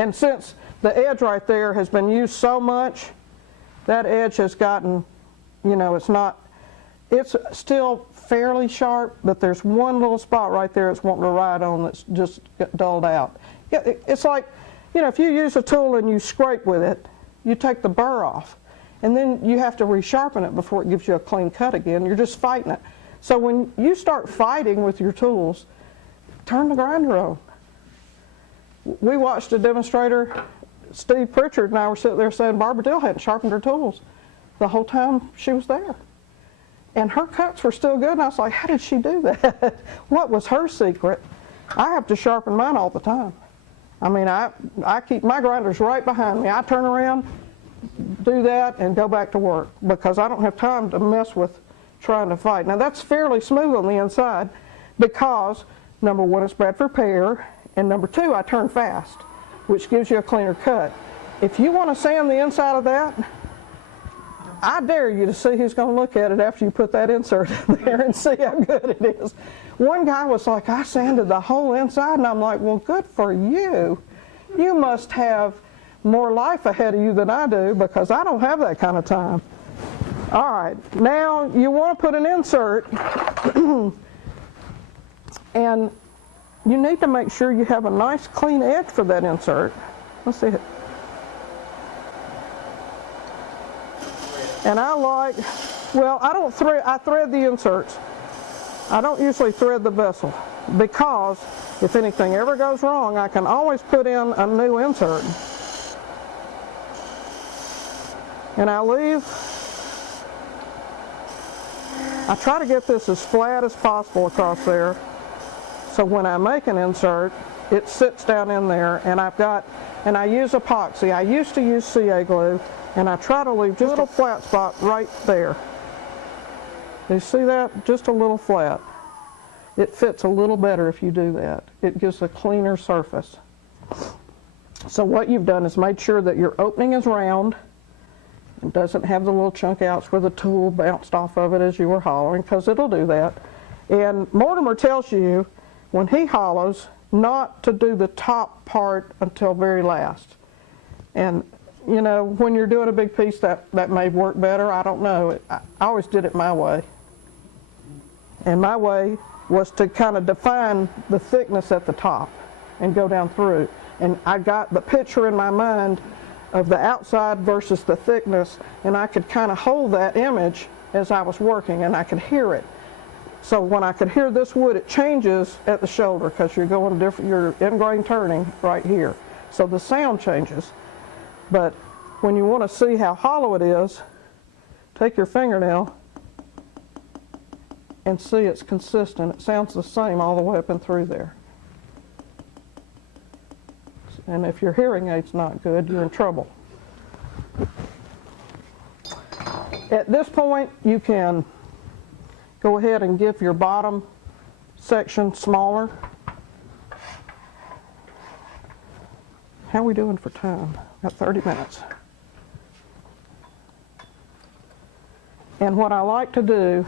And since the edge right there has been used so much, that edge has gotten, you know, it's still fairly sharp, but there's one little spot right there it's wanting to ride on that's just dulled out. Yeah, it's like, you know, if you use a tool and you scrape with it, you take the burr off, and then you have to resharpen it before it gives you a clean cut again. You're just fighting it. So when you start fighting with your tools, turn the grinder on. We watched a demonstrator, Steve Pritchard and I were sitting there saying Barbara Dill hadn't sharpened her tools the whole time she was there. And her cuts were still good, and I was like, how did she do that? What was her secret? I have to sharpen mine all the time. I mean, I keep my grinders right behind me. I turn around, do that, and go back to work because I don't have time to mess with trying to fight. Now, that's fairly smooth on the inside because, number one, it's Bradford Pear, and number two, I turn fast, which gives you a cleaner cut. If you want to sand the inside of that, I dare you to see who's going to look at it after you put that insert in there and see how good it is. One guy was like, I sanded the whole inside, and I'm like, well, good for you. You must have more life ahead of you than I do because I don't have that kind of time. All right, now you want to put an insert, and you need to make sure you have a nice clean edge for that insert. Let's see it. And I like, well, I thread the inserts. I don't usually thread the vessel because if anything ever goes wrong, I can always put in a new insert. And I try to get this as flat as possible across there. So when I make an insert, it sits down in there, and and I use epoxy. I used to use CA glue, and I try to leave just a little flat spot right there. You see that? Just a little flat. It fits a little better if you do that. It gives a cleaner surface. So what you've done is made sure that your opening is round. It doesn't have the little chunk outs where the tool bounced off of it as you were hollowing, because it'll do that. And Mortimer tells you when he hollows not to do the top part until very last. And you know, when you're doing a big piece, that may work better. I don't know. I always did it my way. And my way was to kind of define the thickness at the top and go down through. And I got the picture in my mind of the outside versus the thickness, and I could kind of hold that image as I was working, and I could hear it. So when I could hear this wood, it changes at the shoulder because you're going different, you're end grain turning right here. So the sound changes. But when you want to see how hollow it is, take your fingernail and see it's consistent. It sounds the same all the way up and through there. And if your hearing aid's not good, you're in trouble. At this point, you can go ahead and give your bottom section smaller. How are we doing for time? Got 30 minutes. And what I like to do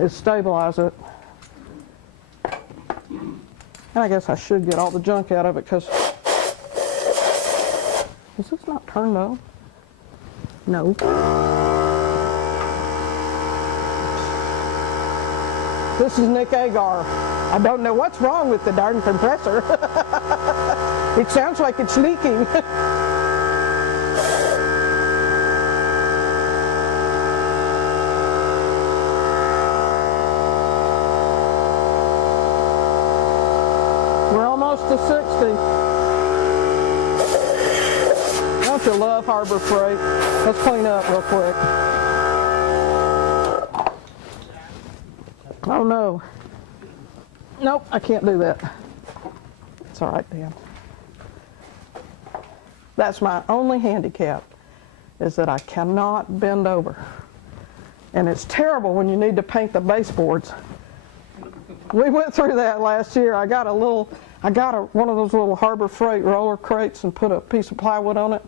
is stabilize it. And I guess I should get all the junk out of it because, is this not turned on? No. This is Nick Agar. I don't know what's wrong with the darn compressor. It sounds like it's leaking. We're almost to 60. Don't you love Harbor Freight? Let's clean up real quick. Oh no. Nope, I can't do that. It's all right, Dan. That's my only handicap, is that I cannot bend over. And it's terrible when you need to paint the baseboards. We went through that last year. I got one of those little Harbor Freight roller crates and put a piece of plywood on it.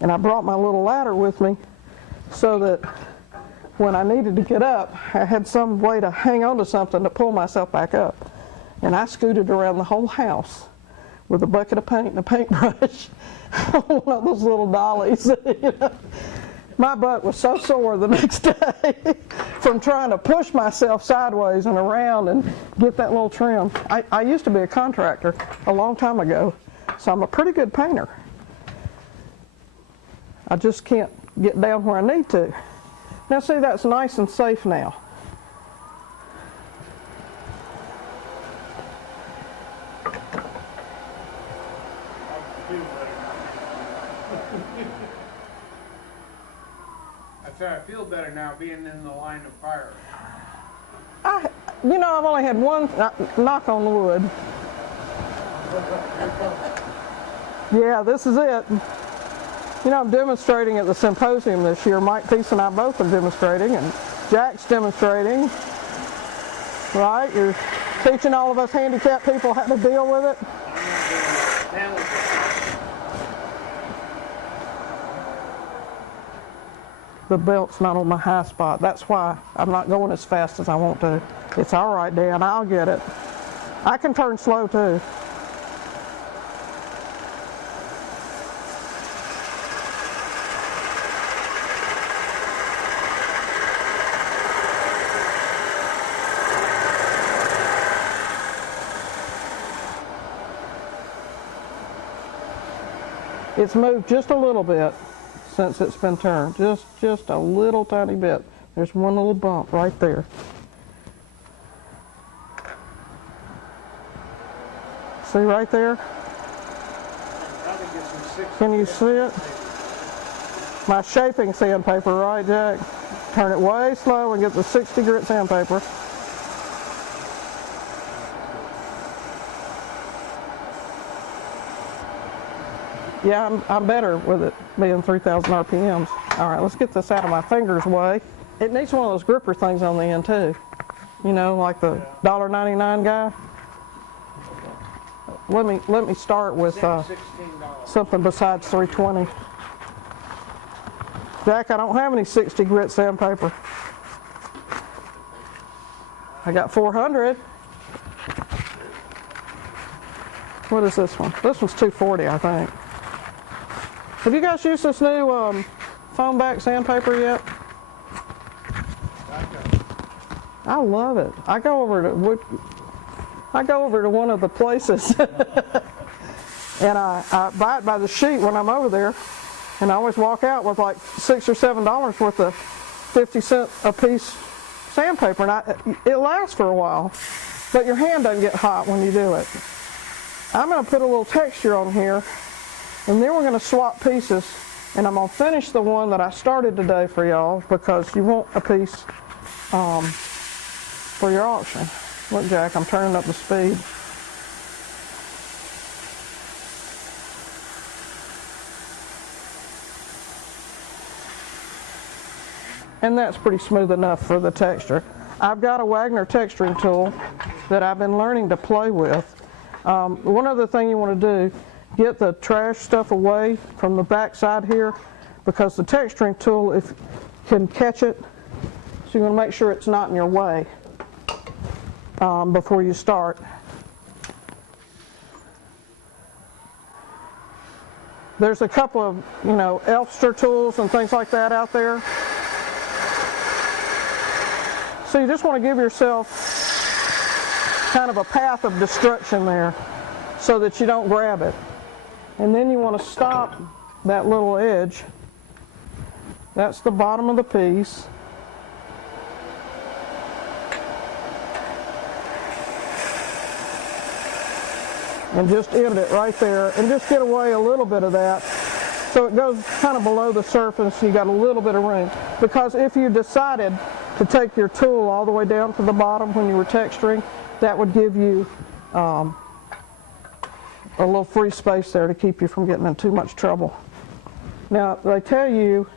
And I brought my little ladder with me so that when I needed to get up, I had some way to hang on to something to pull myself back up. and I scooted around the whole house with a bucket of paint and a paintbrush on one of those little dollies. You know? My butt was so sore the next day from trying to push myself sideways and around and get that little trim. I used to be a contractor a long time ago, so I'm a pretty good painter. I just can't get down where I need to. Now see, that's nice and safe now. I feel better now being in the line of fire. You know, I've only had one knock on the wood. Yeah, this is it. You know, I'm demonstrating at the symposium this year. Mike Peace and I both are demonstrating, and Jack's demonstrating. Right? You're teaching all of us handicapped people how to deal with it. The belt's not on my high spot. That's why I'm not going as fast as I want to. It's all right, Dan. I'll get it. I can turn slow, too. It's moved just a little bit since it's been turned, just a little tiny bit. There's one little bump right there. See right there? Can you see it? My shaping sandpaper, right, Jack? Turn it way slow and get the 60 grit sandpaper. Yeah, I'm better with it being 3,000 RPMs. All right, let's get this out of my fingers way. It needs one of those gripper things on the end too. You know, like the $1.99 guy. Let me start with something besides 320. Jack, I don't have any 60 grit sandpaper. I got 400. What is this one? This one's 240, I think. Have you guys used this new foam back sandpaper yet? I love it. I go over to one of the places and I buy it by the sheet when I'm over there, and I always walk out with like $6 or $7 worth of 50-cent a piece sandpaper, and it lasts for a while, but your hand doesn't get hot when you do it. I'm going to put a little texture on here, and then we're going to swap pieces, and I'm going to finish the one that I started today for y'all, because you want a piece for your auction. Look, Jack, I'm turning up the speed. And that's pretty smooth enough for the texture. I've got a Wagner texturing tool that I've been learning to play with. One other thing you want to do, get the trash stuff away from the back side here, because the texturing tool can catch it, so you want to make sure it's not in your way before you start. There's a couple of, Elfster tools and things like that out there. So you just want to give yourself kind of a path of destruction there so that you don't grab it. And then you want to stop that little edge. That's the bottom of the piece. And just end it right there, and just get away a little bit of that so it goes kind of below the surface. You got a little bit of room, because if you decided to take your tool all the way down to the bottom when you were texturing, that would give you a little free space there to keep you from getting in too much trouble. Now, they tell you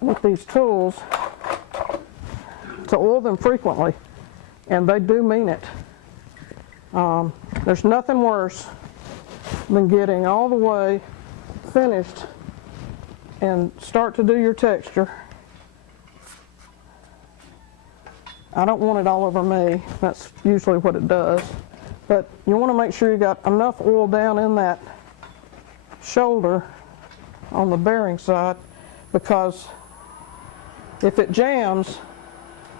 with these tools to oil them frequently, and they do mean it. There's nothing worse than getting all the way finished and start to do your texture, I don't want it all over me. That's usually what it does. But you want to make sure you got enough oil down in that shoulder on the bearing side, because if it jams,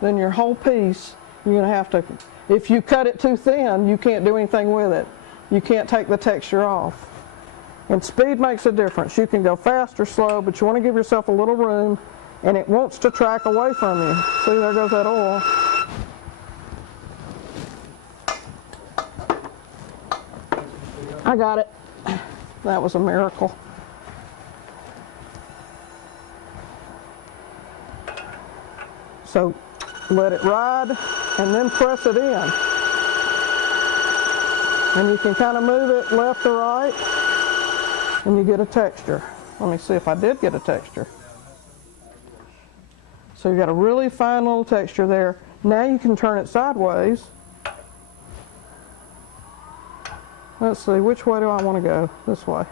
then your whole piece, you're going to have to, if you cut it too thin, you can't do anything with it. You can't take the texture off. And speed makes a difference. You can go fast or slow, but you want to give yourself a little room, and it wants to track away from you. See, there goes that oil. I got it. That was a miracle. So let it ride and then press it in. And you can kind of move it left or right and you get a texture. Let me see if I did get a texture. So you got a really fine little texture there. Now you can turn it sideways. Let's see, which way do I want to go? This way.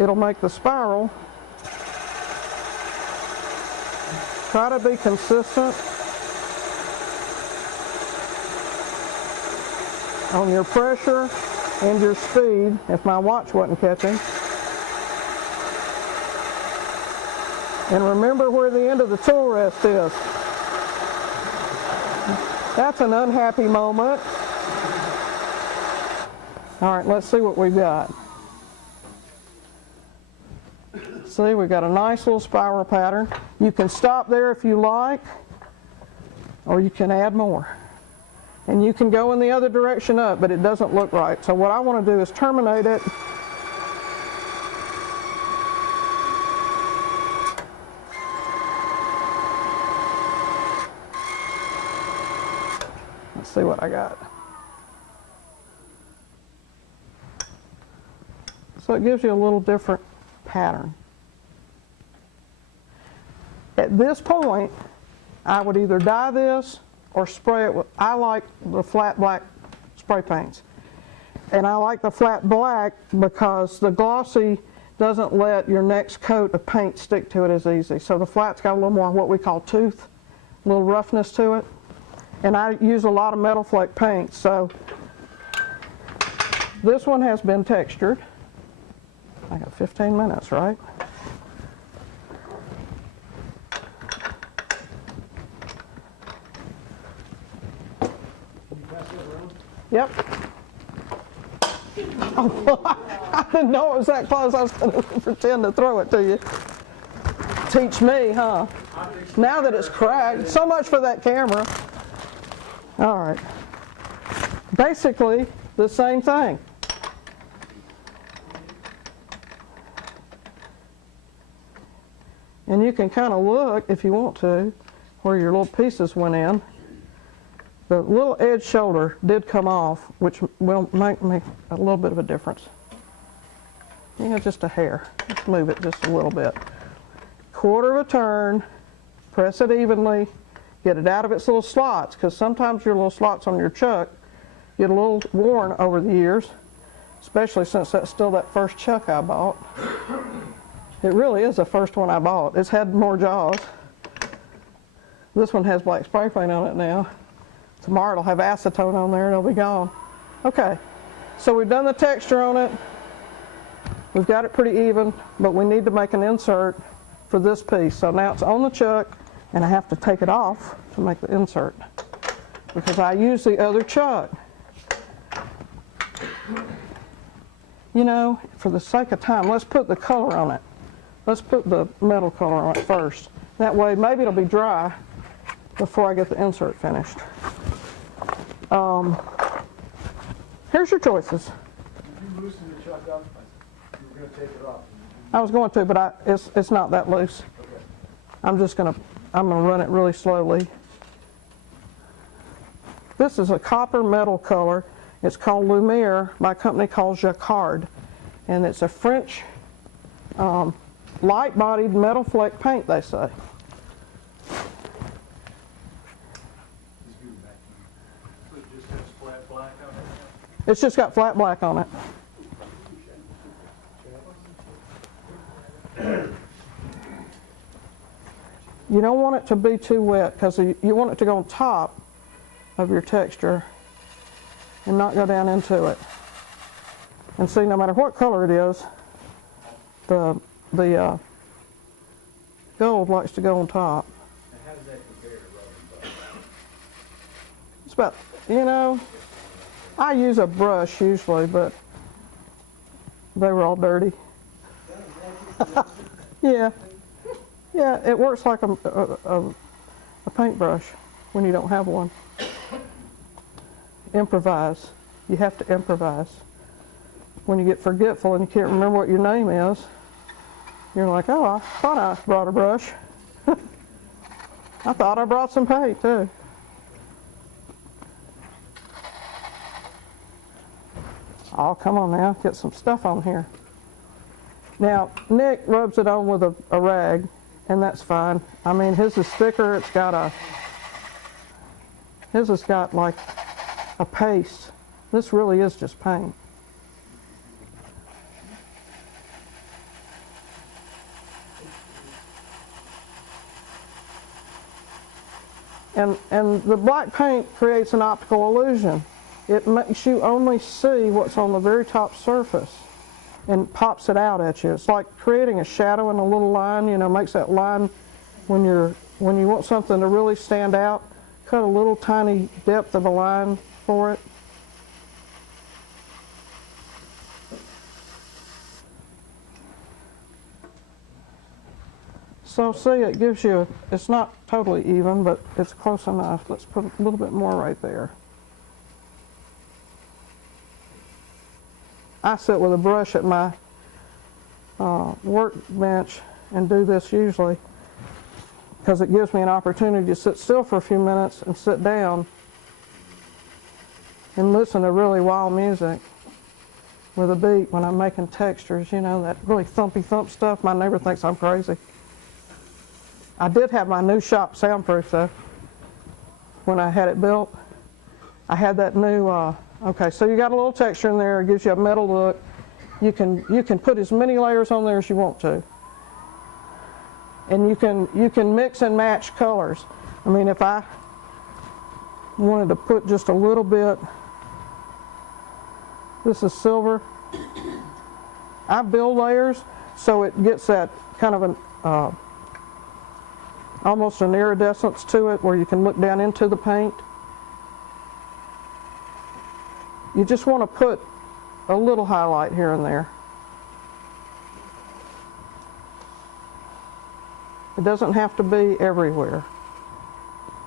It'll make the spiral. Try to be consistent on your pressure and your speed, if my watch wasn't catching. And remember where the end of the tool rest is. That's an unhappy moment. All right, let's see what we've got. See, we've got a nice little spiral pattern. You can stop there if you like, or you can add more. And you can go in the other direction up, but it doesn't look right. So what I want to do is terminate it. Let's see what I got. So it gives you a little different pattern. At this point, I would either dye this or spray it with, I like the flat black spray paints. And I like the flat black because the glossy doesn't let your next coat of paint stick to it as easy. So the flat's got a little more what we call tooth, a little roughness to it. And I use a lot of metal flake paint, so this one has been textured. I got 15 minutes, right? Yep. Oh, I didn't know it was that close. I was going to pretend to throw it to you. Teach me, huh? Now that it's cracked. So much for that camera. All right. Basically, the same thing. And you can kind of look, if you want to, where your little pieces went in. The little edge shoulder did come off, which will make a little bit of a difference. You know, just a hair. Let's move it just a little bit. Quarter of a turn, press it evenly, get it out of its little slots, because sometimes your little slots on your chuck get a little worn over the years, especially since that's still that first chuck I bought. It really is the first one I bought. It's had more jaws. This one has black spray paint on it now. Tomorrow it'll have acetone on there and it'll be gone. Okay, so we've done the texture on it. We've got it pretty even, but we need to make an insert for this piece. So now it's on the chuck and I have to take it off to make the insert because I use the other chuck. You know, for the sake of time, let's put the color on it. Let's put the metal color on it first. That way maybe it'll be dry before I get the insert finished. Here's your choices. If you loosen the chuck up, you were going to take it off. I was going to, but it's not that loose. Okay. I'm gonna run it really slowly. This is a copper metal color. It's called Lumiere by a company called Jacquard, and it's a French light-bodied metal flake paint, they say. It's just got flat black on it. You don't want it to be too wet because you want it to go on top of your texture and not go down into it. And see, no matter what color it is, the gold likes to go on top. And how does that compare to rub and butter? It's about, you know, I use a brush usually, but they were all dirty. Yeah. Yeah, it works like a paintbrush when you don't have one. Improvise. You have to improvise. When you get forgetful and you can't remember what your name is, you're like, oh, I thought I brought a brush. I thought I brought some paint too. Oh, come on now, get some stuff on here. Now, Nick rubs it on with a rag, and that's fine. I mean, his is thicker, his has got like a paste. This really is just paint. And the black paint creates an optical illusion. It makes you only see what's on the very top surface and pops it out at you. It's like creating a shadow in a little line, you know, makes that line when you want something to really stand out, cut a little tiny depth of a line for it. So see, it gives you, it's not totally even, but it's close enough. Let's put a little bit more right there. I sit with a brush at my workbench and do this usually because it gives me an opportunity to sit still for a few minutes and sit down and listen to really wild music with a beat when I'm making textures, you know, that really thumpy thump stuff. My neighbor thinks I'm crazy. I did have my new shop soundproof though when I had it built. I had that new okay, so you got a little texture in there. It gives you a metal look. You can put as many layers on there as you want to, and you can mix and match colors. I mean, if I wanted to put just a little bit, this is silver. I build layers so it gets that kind of an almost an iridescence to it, where you can look down into the paint. You just want to put a little highlight here and there. It doesn't have to be everywhere.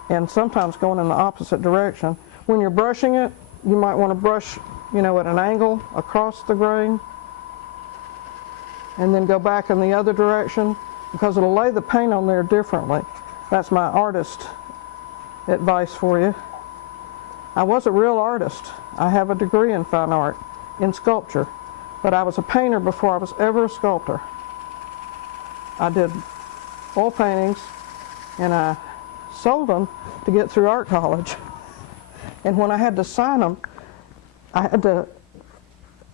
And sometimes going in the opposite direction. When you're brushing it, you might want to brush, you know, at an angle across the grain, and then go back in the other direction, because it'll lay the paint on there differently. That's my artist advice for you. I was a real artist. I have a degree in fine art, in sculpture, but I was a painter before I was ever a sculptor. I did oil paintings, and I sold them to get through art college. And when I had to sign them, I had to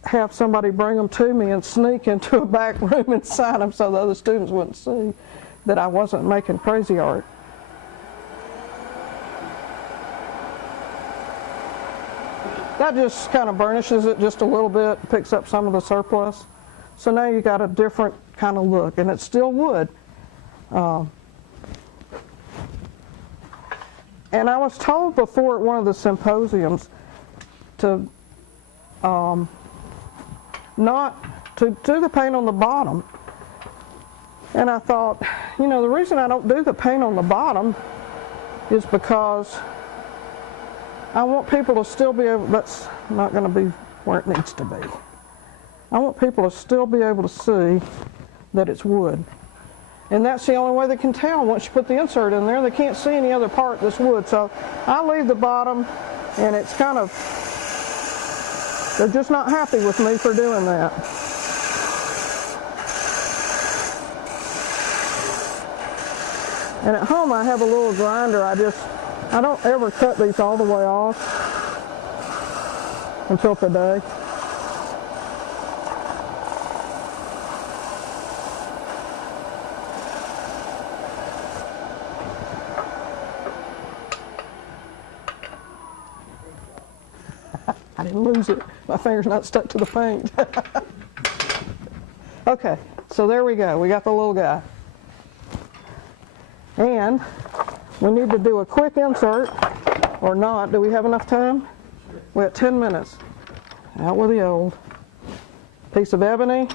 have somebody bring them to me and sneak into a back room and sign them so the other students wouldn't see that I wasn't making crazy art. That just kind of burnishes it just a little bit, picks up some of the surplus. So now you got a different kind of look, and it's still wood. And I was told before at one of the symposiums to not to do the paint on the bottom. And I thought, you know, the reason I don't do the paint on the bottom is because I want people to still be able, that's not going to be where it needs to be. I want people to still be able to see that it's wood. And that's the only way they can tell. Once you put the insert in there, they can't see any other part that's wood. So I leave the bottom, and it's kind of, they're just not happy with me for doing that. And at home I have a little grinder. I don't ever cut these all the way off until today. didn't lose it. My finger's not stuck to the paint. Okay, so there we go. We got the little guy. And we need to do a quick insert, or not. Do we have enough time? We got 10 minutes. Out with the old. Piece of ebony.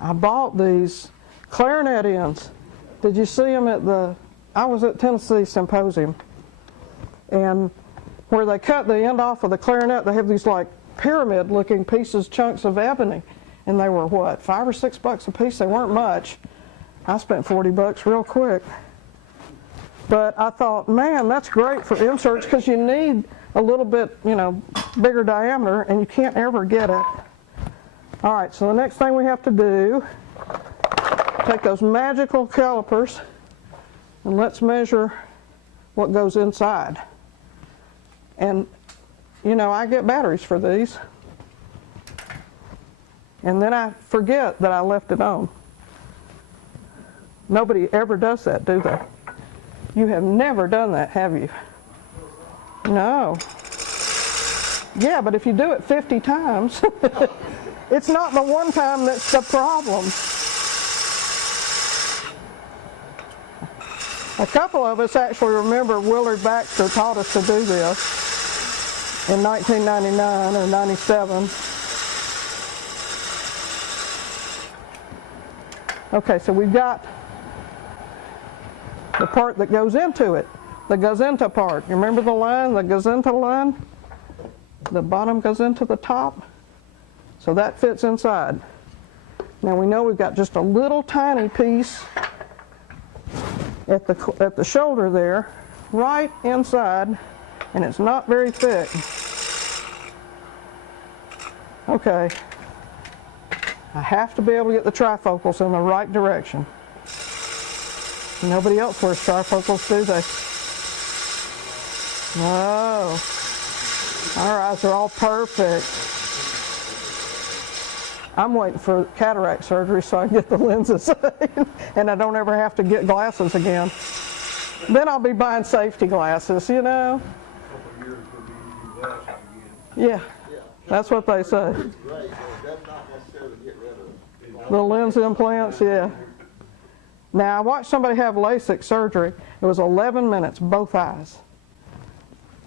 I bought these clarinet ends. Did you see them at I was at Tennessee Symposium. And where they cut the end off of the clarinet, they have these like pyramid looking pieces, chunks of ebony. And they were what, $5 or $6 a piece? They weren't much. I spent 40 bucks real quick. But I thought, man, that's great for inserts because you need a little bit, bigger diameter, and you can't ever get it. All right, so the next thing we have to do, take those magical calipers, and let's measure what goes inside. And, I get batteries for these. And then I forget that I left it on. Nobody ever does that, do they? You have never done that, have you? No. Yeah, but if you do it 50 times, it's not the one time that's the problem. A couple of us actually remember Willard Baxter taught us to do this in 1999 or 97. Okay, so we've got the part that goes into it, the gazinta part. You remember the line, the gazinta line? The bottom goes into the top, so that fits inside. Now we know we've got just a little tiny piece at the shoulder there, right inside, and it's not very thick. Okay, I have to be able to get the trifocals in the right direction. Nobody else wears trifocals, do they? No. Our eyes are all perfect. I'm waiting for cataract surgery so I can get the lenses and I don't ever have to get glasses again. Then I'll be buying safety glasses, Couple years will be using glasses again. Yeah, that's what they say. Right, so it does not necessarily get rid of The lens implants, yeah. Now, I watched somebody have LASIK surgery. It was 11 minutes, both eyes.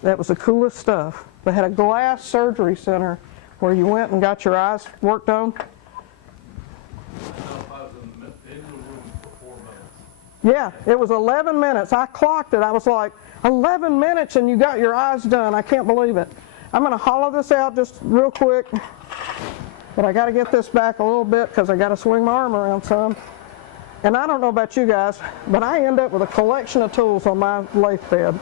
That was the coolest stuff. They had a glass surgery center where you went and got your eyes worked on. Yeah, it was 11 minutes. I clocked it. I was like, 11 minutes and you got your eyes done. I can't believe it. I'm going to hollow this out just real quick. But I got to get this back a little bit because I got to swing my arm around some. And I don't know about you guys, but I end up with a collection of tools on my lathe bed.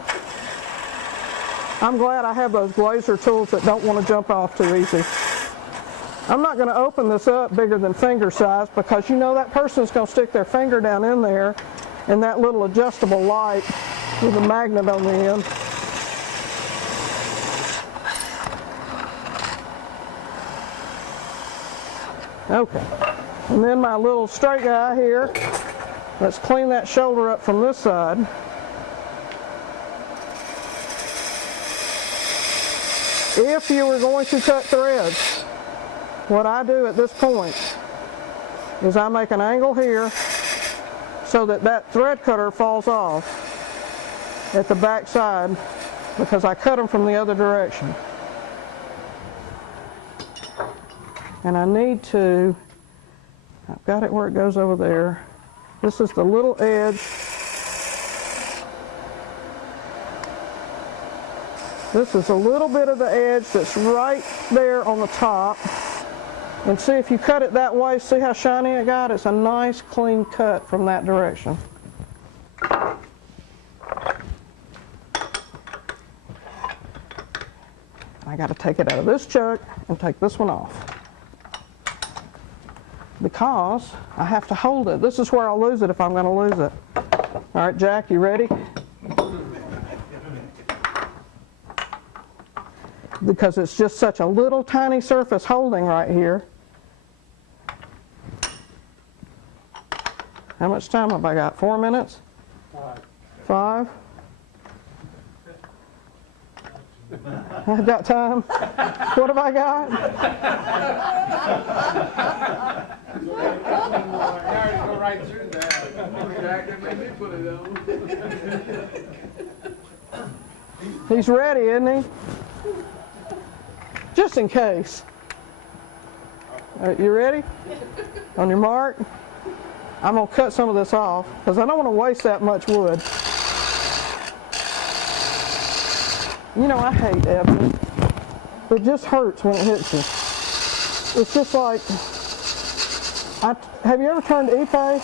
I'm glad I have those laser tools that don't want to jump off too easy. I'm not going to open this up bigger than finger size because that person's going to stick their finger down in there and that little adjustable light with a magnet on the end. Okay, and then my little straight guy here, let's clean that shoulder up from this side. If you were going to cut threads, what I do at this point is I make an angle here so that that thread cutter falls off at the back side because I cut them from the other direction. And I need to, I've got it where it goes over there. This is the little edge. This is a little bit of the edge that's right there on the top. And see if you cut it that way, see how shiny it got? It's a nice clean cut from that direction. I got to take it out of this chuck and take this one off. Because I have to hold it. This is where I'll lose it if I'm going to lose it. All right, Jack, you ready? Because it's just such a little tiny surface holding right here. How much time have I got? 4 minutes? 5? I got time. What have I got? Now you go right through that. Jack, that made me put it on. He's ready, isn't he? Just in case. All right, you ready? On your mark. I'm going to cut some of this off because I don't want to waste that much wood. You know, I hate ebony. It just hurts when it hits you. It's just like, have you ever turned epee?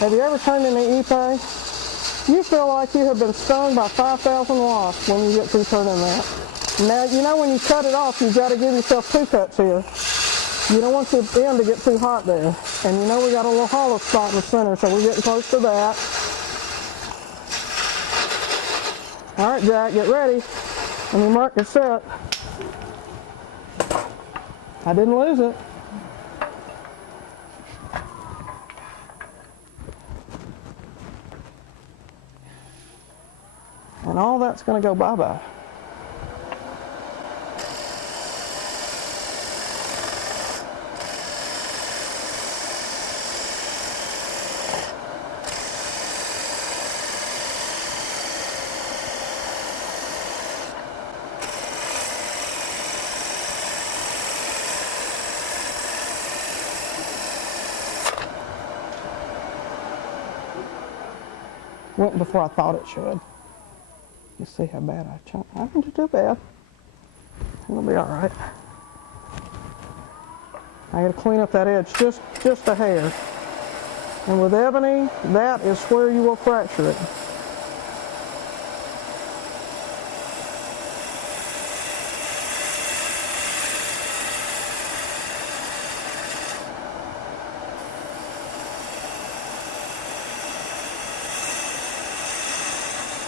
Have you ever turned any epee? You feel like you have been stung by 5,000 wasps when you get through turning that. Now, you know when you cut it off, you've got to give yourself 2 cuts here. You don't want your end to get too hot there. And you know we got a little hollow spot in the center, so we're getting close to that. All right, Jack, get ready. Let me mark your set. I didn't lose it. And all that's going to go bye-bye. Went before I thought it should. You see how bad I chunked. I didn't do too bad. It'll be all right. I got to clean up that edge just a hair. And with ebony, that is where you will fracture it.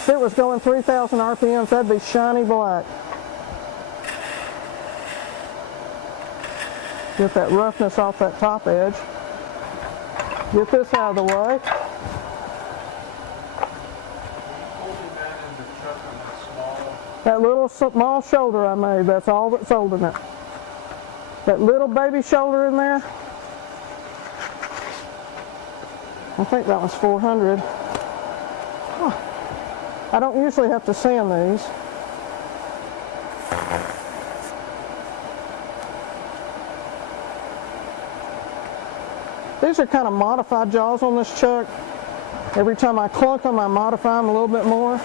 If it was going 3,000 RPMs, that'd be shiny black. Get that roughness off that top edge. Get this out of the way. That little small shoulder I made, that's all that's holding it. That little baby shoulder in there, I think that was 400. Huh. I don't usually have to sand these. These are kind of modified jaws on this chuck. Every time I clunk them, I modify them a little bit more.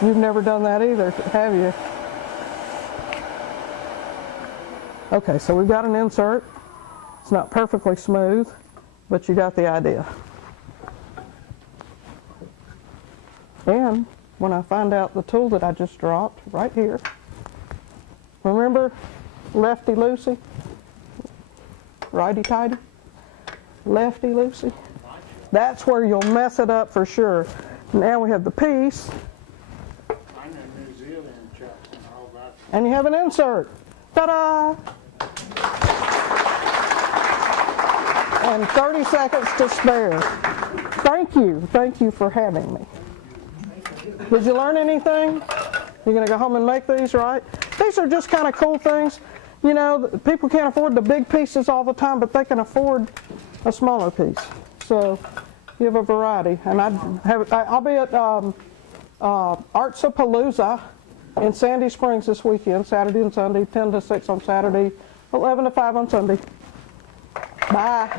You've never done that either, have you? Okay, so we've got an insert. It's not perfectly smooth, but you got the idea. And when I find out the tool that I just dropped, right here, remember lefty loosey, righty tighty, lefty loosey? That's where you'll mess it up for sure. Now we have the piece. I'm in New Zealand, Chuck, and all that. And you have an insert. Ta-da! And 30 seconds to spare. Thank you for having me. Did you learn anything? You're going to go home and make these, right? These are just kind of cool things. You know, people can't afford the big pieces all the time, but they can afford a smaller piece. So you have a variety. And I'll be at Artsapalooza in Sandy Springs this weekend, Saturday and Sunday, 10 to 6 on Saturday, 11 to 5 on Sunday. Bye.